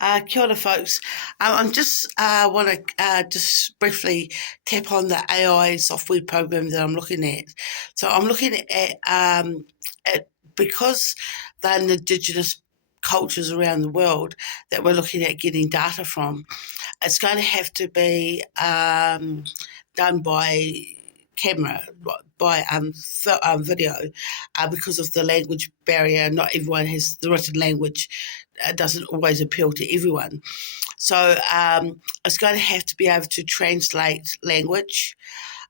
Kia ora, folks. I'm just want to just briefly tap on the AI software program that I'm looking at. So I'm looking at because they're indigenous cultures around the world that we're looking at getting data from. It's going to have to be done by camera, by video, because of the language barrier. Not everyone has the written language. Doesn't always appeal to everyone. So it's going to have to be able to translate language.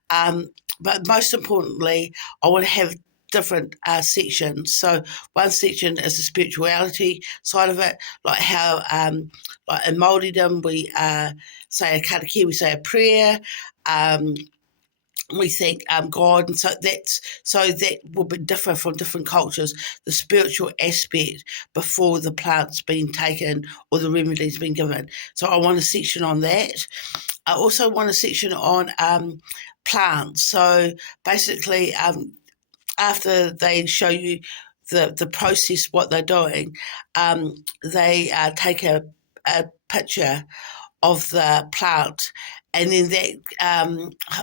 But most importantly, I want to have different sections. So one section is the spirituality side of it, like how, like in Māoridom, we say a karakia, we say a prayer. We thank God, and so that will be different from different cultures. The spiritual aspect before the plant's been taken or the remedy's been given. So I want a section on that. I also want a section on plants. So basically, after they show you the process, what they're doing, they take a picture of the plant, and then that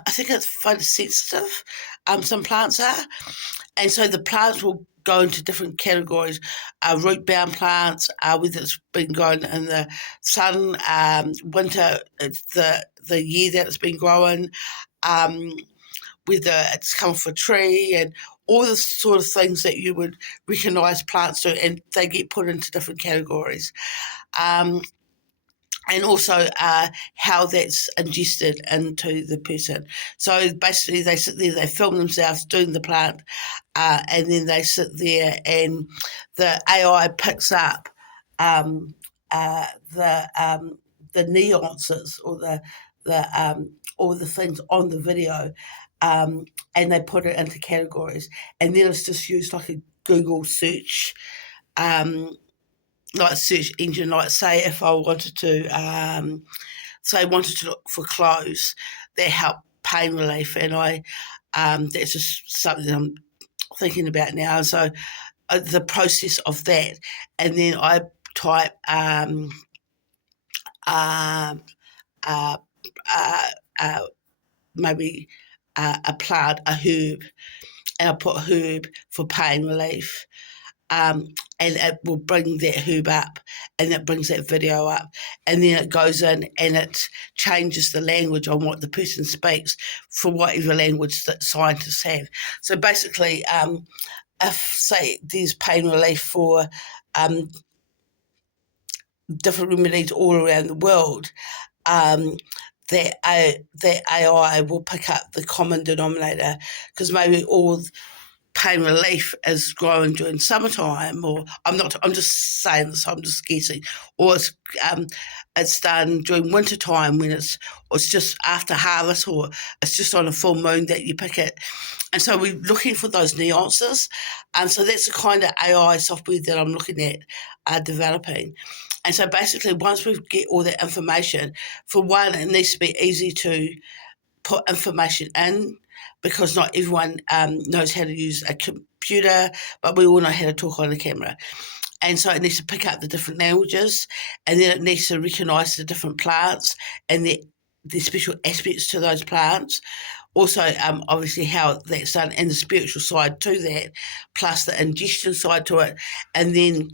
I think it's photosensitive. Some plants are, and so the plants will go into different categories. Root bound plants, whether it's been grown in the sun, winter, it's the year that it's been growing, whether it's come off a tree, and all the sort of things that you would recognise plants do, and they get put into different categories. Um, and also how that's ingested into the person. So basically, they sit there, they film themselves doing the plant, and then they sit there, and the AI picks up um, uh, the um, the nuances or all the things on the video, and they put it into categories, and then it's just used like a Google search. Um, like search engine, like say if I wanted to look for clothes that help pain relief, and I that's just something I'm thinking about now. So the process of that, and then I type um, uh, uh, uh, maybe a plant, a herb, and I put herb for pain relief, um, and it will bring that herb up, and it brings that video up, and then it goes in and it changes the language on what the person speaks for whatever language that scientists have. So basically, if say there's pain relief for um, different remedies all around the world, um, that AI will pick up the common denominator, because maybe all pain relief is growing during summertime, or I'm just saying this, I'm just guessing, or it's done during winter time when it's just after harvest, or it's just on a full moon that you pick it. And so we're looking for those nuances. And so that's the kind of AI software that I'm looking at developing. And so basically, once we get all that information, for one, it needs to be easy to put information in, because not everyone knows how to use a computer, but we all know how to talk on a camera. And so it needs to pick up the different languages, and then it needs to recognise the different plants and the special aspects to those plants. Also, obviously, how that's done, and the spiritual side to that, plus the ingestion side to it, and then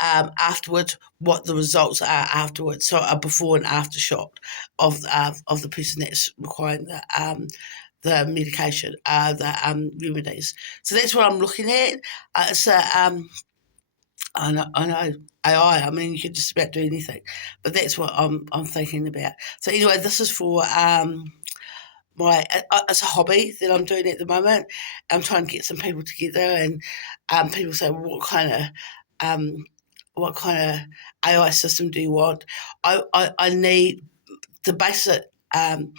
afterwards, what the results are afterwards. So a before and after shot of the person that's requiring the medication, the remedies. So that's what I'm looking at. It's a I know AI. I mean, you can just about do anything, but that's what I'm thinking about. So anyway, this is for my it's a hobby that I'm doing at the moment. I'm trying to get some people together, and people say, well, um, what kind of AI system do you want? I need the basic um,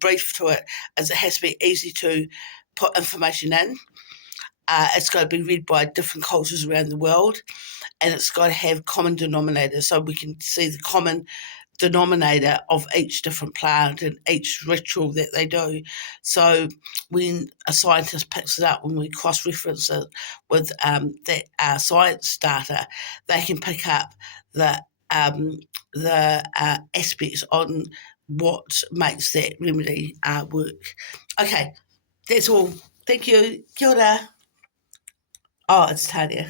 brief to it is it has to be easy to put information in. It's got to be read by different cultures around the world, and it's got to have common denominators, so we can see the common denominator of each different plant and each ritual that they do. So when a scientist picks it up, when we cross-reference it with that science data, they can pick up the aspects on what makes that remedy work. Okay, that's all. Thank you. Kia ora. Oh, it's Tanya.